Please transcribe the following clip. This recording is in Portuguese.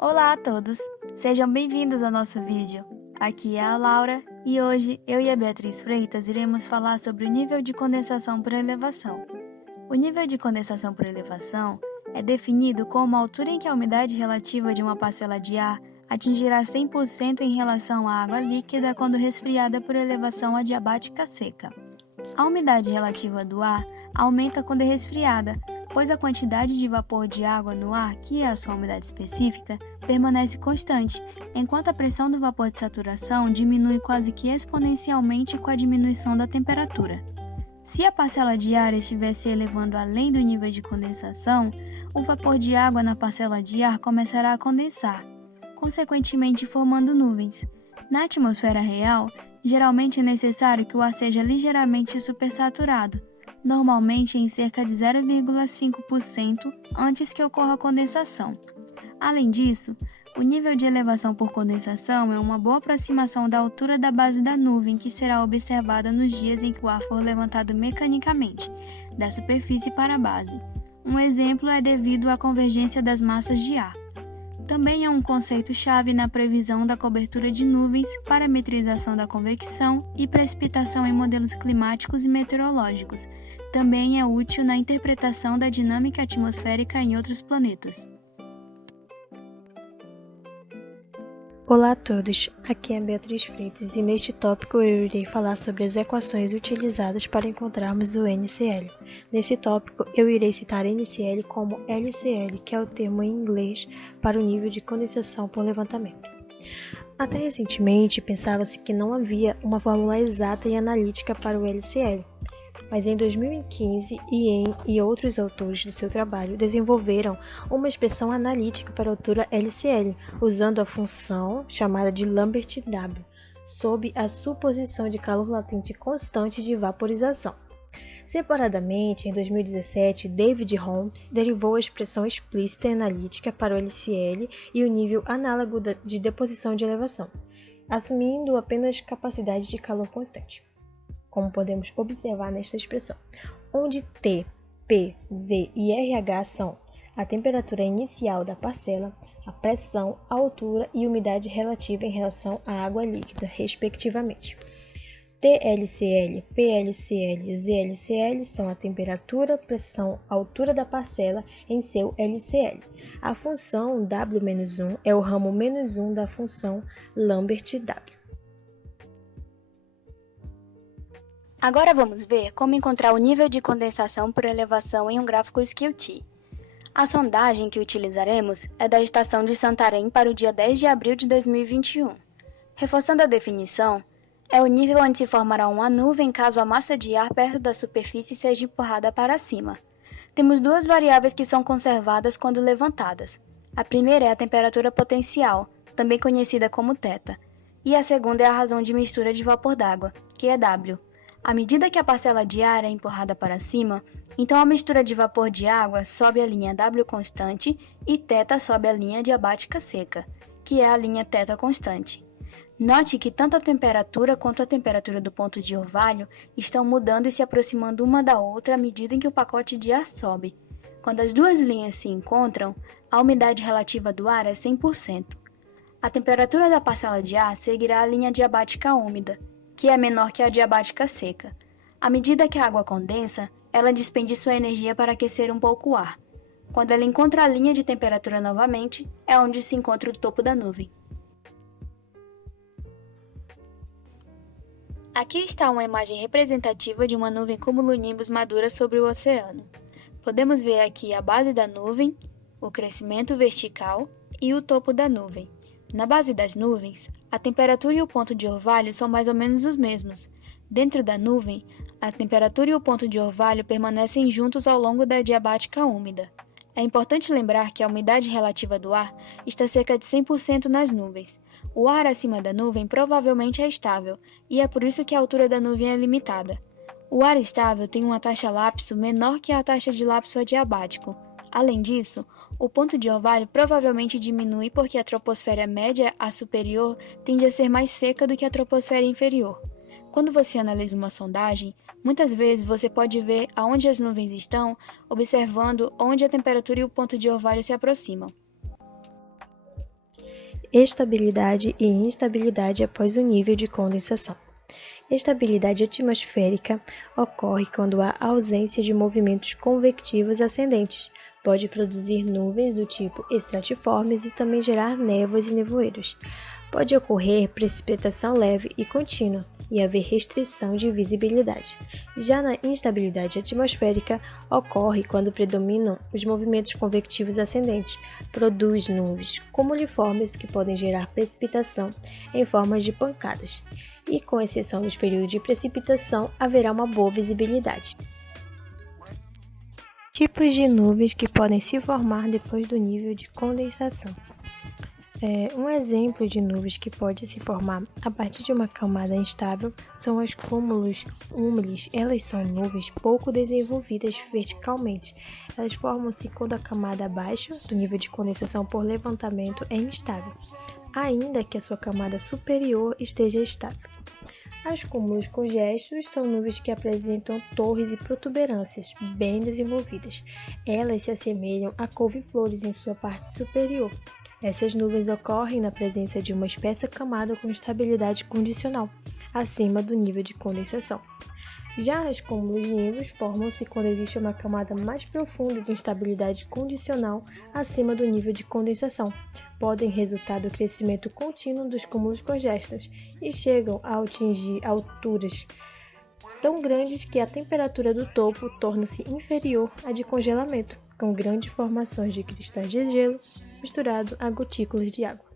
Olá a todos, sejam bem-vindos ao nosso vídeo. Aqui é a Laura e hoje eu e a Beatriz Freitas iremos falar sobre o nível de condensação por elevação. O nível de condensação por elevação é definido como a altura em que a umidade relativa de uma parcela de ar atingirá 100% em relação à água líquida quando resfriada por elevação adiabática seca. A umidade relativa do ar aumenta quando é resfriada, pois a quantidade de vapor de água no ar, que é a sua umidade específica, permanece constante, enquanto a pressão do vapor de saturação diminui quase que exponencialmente com a diminuição da temperatura. Se a parcela de ar estiver se elevando além do nível de condensação, o vapor de água na parcela de ar começará a condensar, consequentemente formando nuvens. Na atmosfera real, geralmente é necessário que o ar seja ligeiramente supersaturado, normalmente em cerca de 0,5% antes que ocorra a condensação. Além disso, o nível de elevação por condensação é uma boa aproximação da altura da base da nuvem que será observada nos dias em que o ar for levantado mecanicamente, da superfície para a base. Um exemplo é devido à convergência das massas de ar. Também é um conceito-chave na previsão da cobertura de nuvens, parametrização da convecção e precipitação em modelos climáticos e meteorológicos. Também é útil na interpretação da dinâmica atmosférica em outros planetas. Olá a todos, aqui é a Beatriz Freitas e neste tópico eu irei falar sobre as equações utilizadas para encontrarmos o NCL. Nesse tópico eu irei citar NCL como LCL, que é o termo em inglês para o nível de condensação por levantamento. Até recentemente pensava-se que não havia uma fórmula exata e analítica para o LCL, mas em 2015 Yen e outros autores do seu trabalho desenvolveram uma expressão analítica para a altura LCL, usando a função chamada de Lambert-W, sob a suposição de calor latente constante de vaporização. Separadamente, em 2017, David Holmes derivou a expressão explícita e analítica para o LCL e o nível análogo de deposição de elevação, assumindo apenas capacidade de calor constante, como podemos observar nesta expressão, onde T, P, Z e RH são a temperatura inicial da parcela, a pressão, a altura e umidade relativa em relação à água líquida, respectivamente. TLCL, PLCL e ZLCL são a temperatura, pressão, altura da parcela em seu LCL. A função W-1 é o ramo -1 da função Lambert-W. Agora vamos ver como encontrar o nível de condensação por elevação em um gráfico Skill-T. A sondagem que utilizaremos é da estação de Santarém para o dia 10 de abril de 2021. Reforçando a definição, é o nível onde se formará uma nuvem caso a massa de ar perto da superfície seja empurrada para cima. Temos duas variáveis que são conservadas quando levantadas. A primeira é a temperatura potencial, também conhecida como θ, e a segunda é a razão de mistura de vapor d'água, que é W. À medida que a parcela de ar é empurrada para cima, então a mistura de vapor de água sobe a linha W constante e θ sobe a linha adiabática seca, que é a linha θ constante. Note que tanto a temperatura quanto a temperatura do ponto de orvalho estão mudando e se aproximando uma da outra à medida em que o pacote de ar sobe. Quando as duas linhas se encontram, a umidade relativa do ar é 100%. A temperatura da parcela de ar seguirá a linha adiabática úmida, que é menor que a adiabática seca. À medida que a água condensa, ela despende sua energia para aquecer um pouco o ar. Quando ela encontra a linha de temperatura novamente, é onde se encontra o topo da nuvem. Aqui está uma imagem representativa de uma nuvem cumulonimbus madura sobre o oceano. Podemos ver aqui a base da nuvem, o crescimento vertical e o topo da nuvem. Na base das nuvens, a temperatura e o ponto de orvalho são mais ou menos os mesmos. Dentro da nuvem, a temperatura e o ponto de orvalho permanecem juntos ao longo da adiabática úmida. É importante lembrar que a umidade relativa do ar está cerca de 100% nas nuvens. O ar acima da nuvem provavelmente é estável, e é por isso que a altura da nuvem é limitada. O ar estável tem uma taxa lapso menor que a taxa de lapso adiabático. Além disso, o ponto de orvalho provavelmente diminui porque a troposfera média a superior tende a ser mais seca do que a troposfera inferior. Quando você analisa uma sondagem, muitas vezes você pode ver aonde as nuvens estão, observando onde a temperatura e o ponto de orvalho se aproximam. estabilidade e instabilidade após o nível de condensação. Estabilidade atmosférica ocorre quando há ausência de movimentos convectivos ascendentes. Pode produzir nuvens do tipo estratiformes e também gerar névoas e nevoeiros. Pode ocorrer precipitação leve e contínua e haver restrição de visibilidade. Já na instabilidade atmosférica, ocorre quando predominam os movimentos convectivos ascendentes. Produz nuvens cumuliformes que podem gerar precipitação em formas de pancadas. E, com exceção dos períodos de precipitação, haverá uma boa visibilidade. Tipos de nuvens que podem se formar depois do nível de condensação. Um exemplo de nuvens que pode se formar a partir de uma camada instável são as cúmulos úmiles. Elas são nuvens pouco desenvolvidas verticalmente. Elas formam-se quando a camada abaixo do nível de condensação por levantamento é instável, ainda que a sua camada superior esteja estável. As cúmulos congestos são nuvens que apresentam torres e protuberâncias bem desenvolvidas. Elas se assemelham a couve-flores em sua parte superior. Essas nuvens ocorrem na presença de uma espessa camada com estabilidade condicional, acima do nível de condensação. Já as cúmulos níveos formam-se quando existe uma camada mais profunda de instabilidade condicional acima do nível de condensação. Podem resultar do crescimento contínuo dos cúmulos congestos e chegam a atingir alturas tão grandes que a temperatura do topo torna-se inferior à de congelamento, com grandes formações de cristais de gelo misturado a gotículas de água.